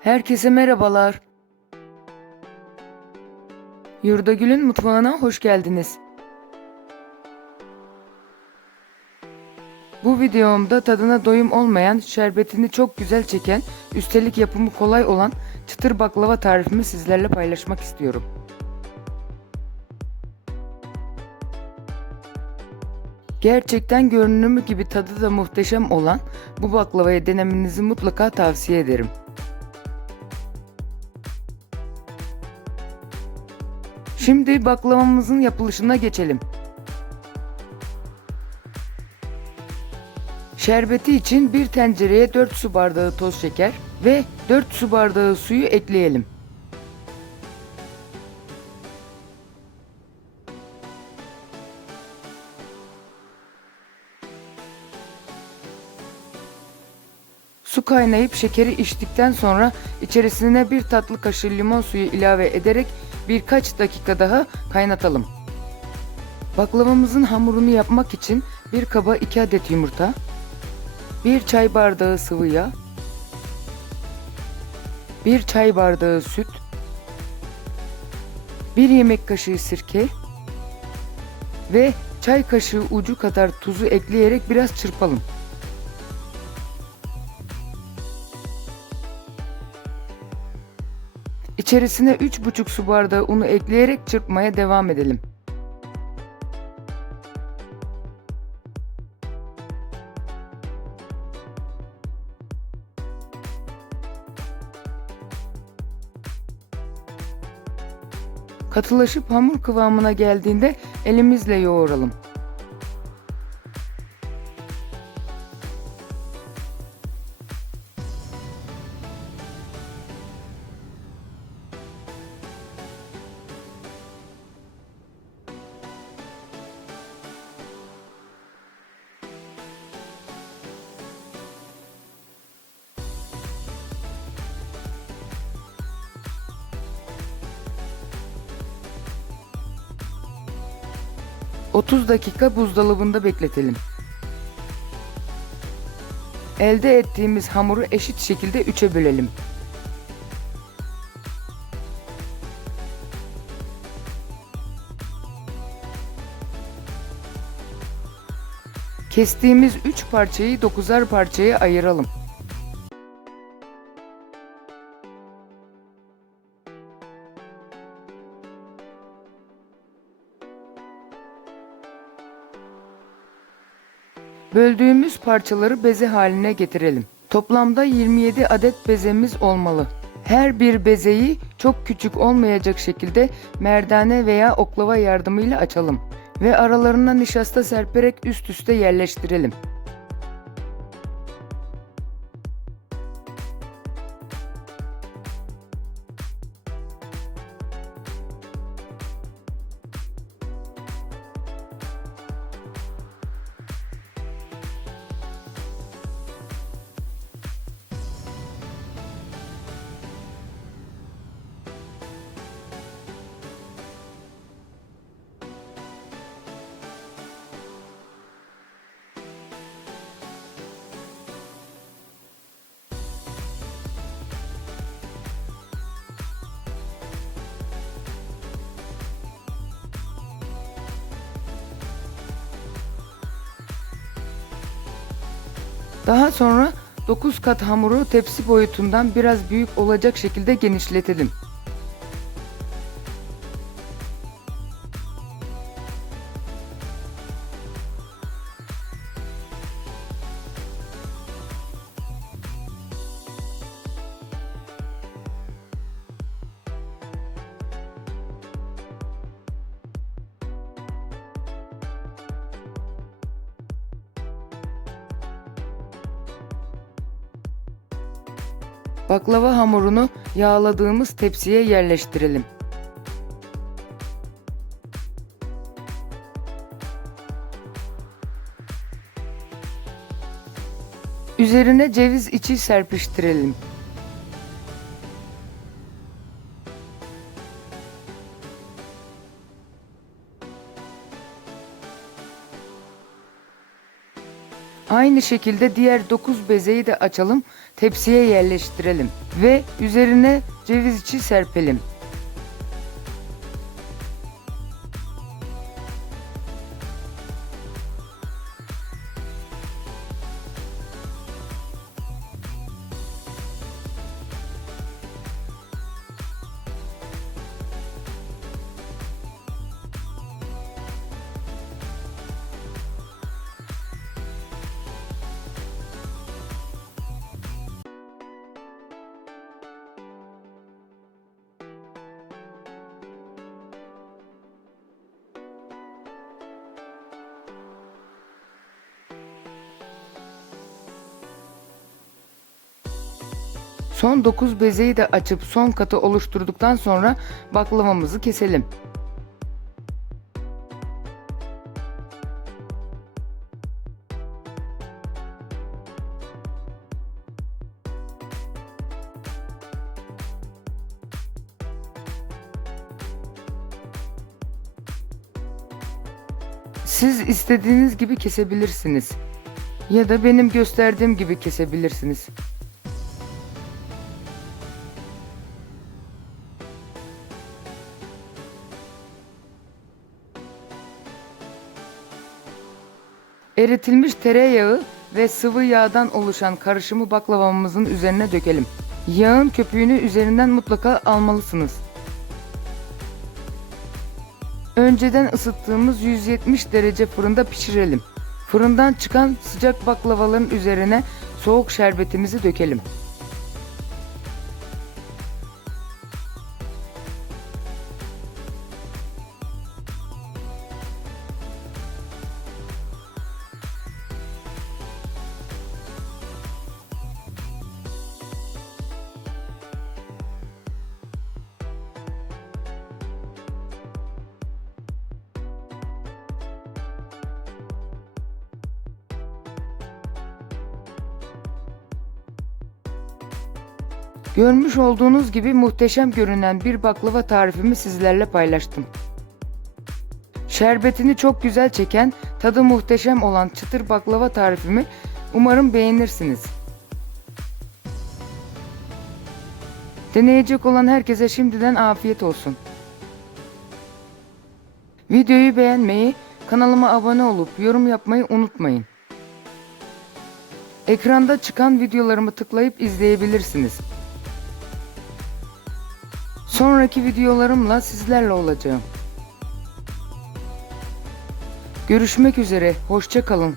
Herkese merhabalar. Yurdagül'ün mutfağına hoş geldiniz. Bu videomda tadına doyum olmayan, şerbetini çok güzel çeken, üstelik yapımı kolay olan çıtır baklava tarifimi sizlerle paylaşmak istiyorum. Gerçekten görünümü gibi tadı da muhteşem olan bu baklavayı denemenizi mutlaka tavsiye ederim. Şimdi baklavamızın yapılışına geçelim. Şerbeti için bir tencereye 4 su bardağı toz şeker ve 4 su bardağı suyu ekleyelim. Su kaynayıp şekeri içtikten sonra içerisine bir tatlı kaşığı limon suyu ilave ederek birkaç dakika daha kaynatalım. Baklavamızın hamurunu yapmak için bir kaba 2 adet yumurta, 1 çay bardağı sıvı yağ, 1 çay bardağı süt, 1 yemek kaşığı sirke ve çay kaşığı ucu kadar tuzu ekleyerek biraz çırpalım. İçerisine 3,5 su bardağı unu ekleyerek çırpmaya devam edelim. Katılaşıp hamur kıvamına geldiğinde elimizle yoğuralım. ...30 dakika buzdolabında bekletelim. Elde ettiğimiz hamuru eşit şekilde üçe bölelim. Kestiğimiz 3 parçayı 9'ar parçaya ayıralım. Böldüğümüz parçaları beze haline getirelim. Toplamda 27 adet bezemiz olmalı. Her bir bezeyi çok küçük olmayacak şekilde merdane veya oklava yardımıyla açalım ve aralarına nişasta serperek üst üste yerleştirelim. Daha sonra 9 kat hamuru tepsi boyutundan biraz büyük olacak şekilde genişletelim. Baklava hamurunu yağladığımız tepsiye yerleştirelim. Üzerine ceviz içi serpiştirelim. Aynı şekilde diğer 9 bezeyi de açalım, tepsiye yerleştirelim ve üzerine ceviz içi serpelim. Son 9 bezeyi de açıp son katı oluşturduktan sonra baklavamızı keselim. Siz istediğiniz gibi kesebilirsiniz. Ya da benim gösterdiğim gibi kesebilirsiniz. Eritilmiş tereyağı ve sıvı yağdan oluşan karışımı baklavamızın üzerine dökelim. Yağın köpüğünü üzerinden mutlaka almalısınız. Önceden ısıttığımız 170 derece fırında pişirelim. Fırından çıkan sıcak baklavaların üzerine soğuk şerbetimizi dökelim. Görmüş olduğunuz gibi muhteşem görünen bir baklava tarifimi sizlerle paylaştım. Şerbetini çok güzel çeken, tadı muhteşem olan çıtır baklava tarifimi umarım beğenirsiniz. Deneyecek olan herkese şimdiden afiyet olsun. Videoyu beğenmeyi, kanalıma abone olup yorum yapmayı unutmayın. Ekranda çıkan videolarımı tıklayıp izleyebilirsiniz. Sonraki videolarımla sizlerle olacağım. Görüşmek üzere, hoşça kalın.